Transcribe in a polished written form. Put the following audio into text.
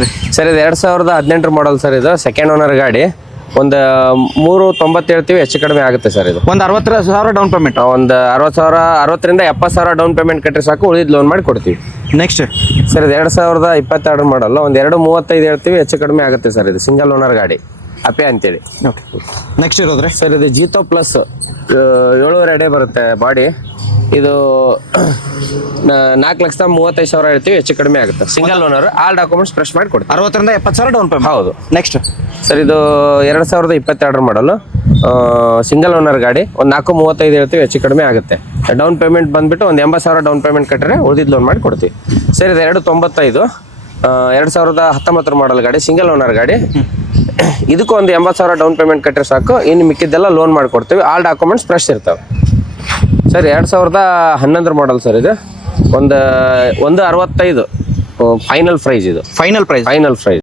ಹೇಳ್ರಿ ಸರ್ ಇದು 2018 model sir. ಇದು ಸೆಕೆಂಡ್ ಓನರ್ ಗಾಡಿ. ಒಂದು 390 ಹೇಳ್ತೀವಿ, ಹೆಚ್ಚು ಕಡಿಮೆ ಆಗುತ್ತೆ ಸರ್. ಇದು ಒಂದು 60,000 ಡೌನ್ ಪೇಮೆಂಟ್. ಒಂದು 60,000, 60ರಿಂದ 70,000 ಡೌನ್ ಪೇಮೆಂಟ್ ಕಟ್ಟರೆ ಸಾಕು, ಉಳಿದ ಲೋನ್ ಮಾಡಿ ಕೊಡ್ತೀವಿ. ನೆಕ್ಸ್ಟ್ ಸರ್ ಇದು 2022 ಮಾಡಲ್ಲ, ಒಂದು 235 ಹೇಳ್ತೀವಿ, ಹೆಚ್ಚು ಕಡಿಮೆ ಆಗುತ್ತೆ ಸರ್. ಇದು ಸಿಂಗಲ್ ಓನರ್ ಗಾಡಿ, ಅಪೆ ಅಂತೇಳಿ. ಓಕೆ ನೆಕ್ಸ್ಟ್ ಇರೋದ್ರಿ ಸರ್ ಇದು ಜೀತೋ ಪ್ಲಸ್ 7.5 ಅಡಿ ಬರುತ್ತೆ ಬಾಡಿ. ಇದು 4,35,000 ಹೇಳ್ತೀವಿ, ಹೆಚ್ಚು ಕಡಿಮೆ ಆಗುತ್ತೆ. Single owner, all documents fresh ಮಾಡಿ ಕೊಡ್ತೀವಿ. 60ರಿಂದ 70,000 ಡೌನ್ ಪೇಮೆಂಟ್. ಹೌದು. ನೆಕ್ಸ್ಟ್ ಸರ್ ಇದು 2022 ಮಾಡಲು ಸಿಂಗಲ್ ಓನರ್ ಗಾಡಿ. ಒಂದು 435 ಹೇಳ್ತೀವಿ, ಹೆಚ್ಚು ಕಡಿಮೆ ಆಗುತ್ತೆ. ಡೌನ್ ಪೇಮೆಂಟ್ ಬಂದ್ಬಿಟ್ಟು ಒಂದು 80,000 ಡೌನ್ ಪೇಮೆಂಟ್ ಕಟ್ಟರೆ ಉಳಿದಿದ್ದು ಲೋನ್ ಮಾಡಿ ಕೊಡ್ತೀವಿ. ಸರ್ ಇದು 295 2019 ಮಾಡಲ್ ಗಾಡಿ, ಸಿಂಗಲ್ ಓನರ್ ಗಾಡಿ. ಇದಕ್ಕೂ ಒಂದು 80,000 ಡೌನ್ ಪೇಮೆಂಟ್ ಕಟ್ಟರೆ ಸಾಕು, ಇನ್ನು ಮಿಕ್ಕಿದ್ದೆಲ್ಲ ಲೋನ್ ಮಾಡಿಕೊಡ್ತೀವಿ. ಆಲ್ ಡಾಕ್ಯುಮೆಂಟ್ಸ್ ಫ್ರೆಶ್ ಇರ್ತವೆ. Sir 2011 model sir. ಇದು ಒಂದು 65 ಫೈನಲ್ ಪ್ರೈಸ್. ಇದು ಫೈನಲ್ ಪ್ರೈಸ್.